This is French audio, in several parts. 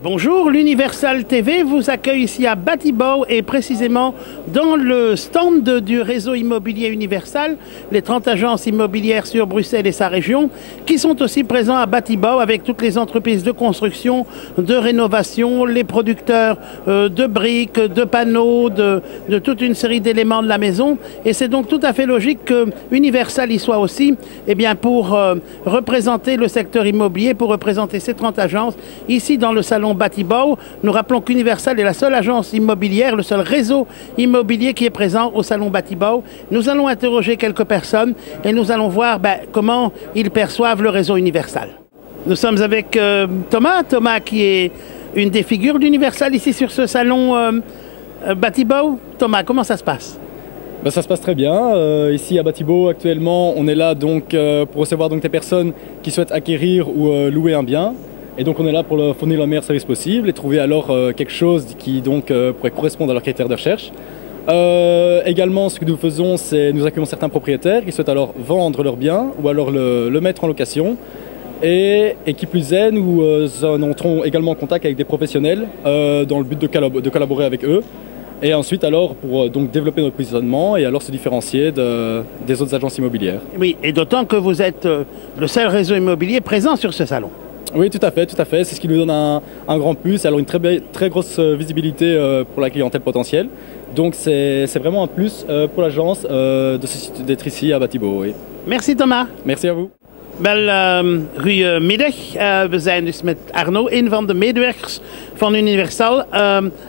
Bonjour, l'Universal TV vous accueille ici à Batibao et précisément dans le stand du réseau immobilier Universal, les 30 agences immobilières sur Bruxelles et sa région, qui sont aussi présents à Batibao avec toutes les entreprises de construction, de rénovation, les producteurs de briques, de panneaux, de toute une série d'éléments de la maison. Et c'est donc tout à fait logique que Universal y soit aussi, eh bien, pour représenter le secteur immobilier, pour représenter ces 30 agences ici dans le salon Batibao. Nous rappelons qu'Universal est la seule agence immobilière, le seul réseau immobilier qui est présent au salon Batibao. Nous allons interroger quelques personnes et nous allons voir comment ils perçoivent le réseau Universal. Nous sommes avec Thomas qui est une des figures d'Universal ici sur ce salon Batibao. Thomas, comment ça se passe? Ça se passe très bien. Ici à Batibao, actuellement, on est là donc pour recevoir donc des personnes qui souhaitent acquérir ou louer un bien. Et donc on est là pour leur fournir le meilleur service possible et trouver alors quelque chose qui donc pourrait correspondre à leurs critères de recherche. Également, ce que nous faisons, c'est nous accueillons certains propriétaires qui souhaitent alors vendre leur bien ou alors le mettre en location. Et qui plus est, nous entrons également en contact avec des professionnels dans le but de collaborer avec eux. Et ensuite alors pour donc développer notre positionnement et alors se différencier des autres agences immobilières. Oui, et d'autant que vous êtes le seul réseau immobilier présent sur ce salon. Oui, tout à fait. C'est ce qui nous donne un grand plus, alors une très grosse visibilité pour la clientèle potentielle. Donc c'est vraiment un plus pour l'agence d'être ici à Batibao. Oui. Merci Thomas. Merci à vous. Goedemiddag. We zijn dus met Arno, een van de medewerkers van Universal.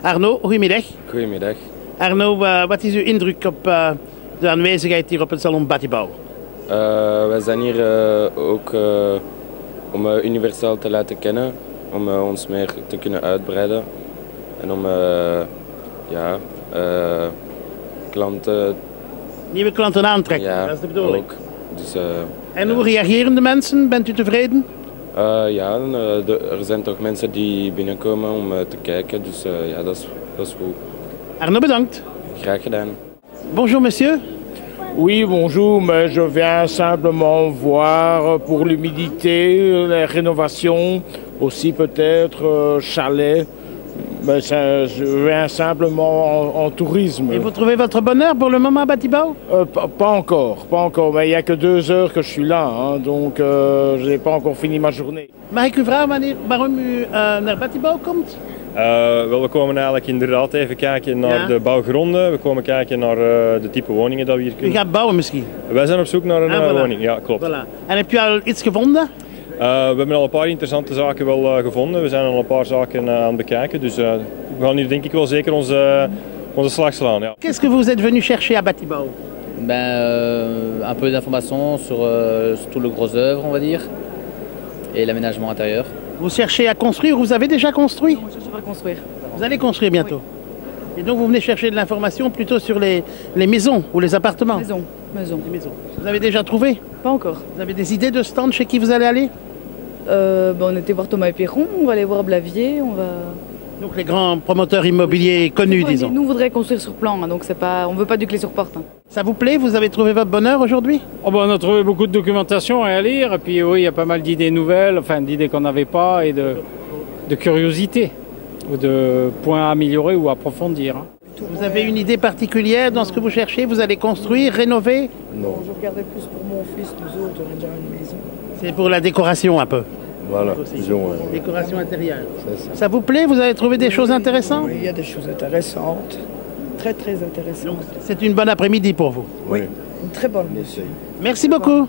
Arno, goedemiddag. Goedemiddag. Arno, wat is uw indruk op de aanwezigheid hier op het salon Batibao? Wij zijn hier ook om Universal te laten kennen, om ons meer te kunnen uitbreiden en om klanten... Nieuwe klanten aantrekken, ja, dat is de bedoeling. Ook. Dus, en hoe reageren de mensen? Bent u tevreden? Er zijn toch mensen die binnenkomen om te kijken, dus dat is goed. Arno, bedankt. Graag gedaan. Bonjour monsieur. Oui, bonjour, mais je viens simplement voir pour l'humidité, les rénovations, aussi peut-être chalet. Mais je viens simplement en tourisme. Et vous trouvez votre bonheur pour le moment à Batibao? Pas encore, mais il n'y a que 2 heures que je suis là, donc je n'ai pas encore fini ma journée. Mag ik u vragen waarom u naar Batibao komt? We komen eigenlijk inderdaad even kijken naar de bouwgronden. We komen kijken naar de type woningen dat we hier kunnen. U gaat bouwen misschien? Wij zijn op zoek naar een woning, ja klopt. Voilà. En heb je al iets gevonden? We hebben al een paar interessante zaken wel gevonden. We zijn al een paar zaken aan het bekijken. Dus we gaan hier denk ik wel zeker onze slag slaan. Ja. Qu'est-ce que vous êtes venu chercher à Batibao? Un peu d'informations sur tout le gros œuvre, on va dire, et l'aménagement intérieur. Vous cherchez à construire, vous avez déjà construit? Non, je cherche à construire. Vous allez construire bientôt? Oui. Et donc vous venez chercher de l'information plutôt sur les maisons ou les appartements? Maison. Les maisons. Vous avez déjà trouvé? Pas encore. Vous avez des idées de stand chez qui vous allez aller? On était voir Thomas et Piron, on va aller voir Blavier, on va... Donc les grands promoteurs immobiliers connus, disons. Nous, on voudrait construire sur plan, donc on ne veut pas du clé sur porte. Ça vous plaît? Vous avez trouvé votre bonheur aujourd'hui? On a trouvé beaucoup de documentation à lire, et puis oui, il y a pas mal d'idées nouvelles, enfin d'idées qu'on n'avait pas, et de curiosité, ou de points à améliorer ou approfondir. Vous avez une idée particulière dans ce que vous cherchez? Vous allez construire, rénover? Non. Je regardais plus pour mon fils, nous autres, on a déjà une maison. C'est pour la décoration un peu? Voilà, disons. Décoration intérieure. Ça vous plaît? Vous avez trouvé des choses intéressantes? Oui, il y a des choses intéressantes. Très intéressantes. C'est une bonne après-midi pour vous? Oui, une très bonne. Merci beaucoup.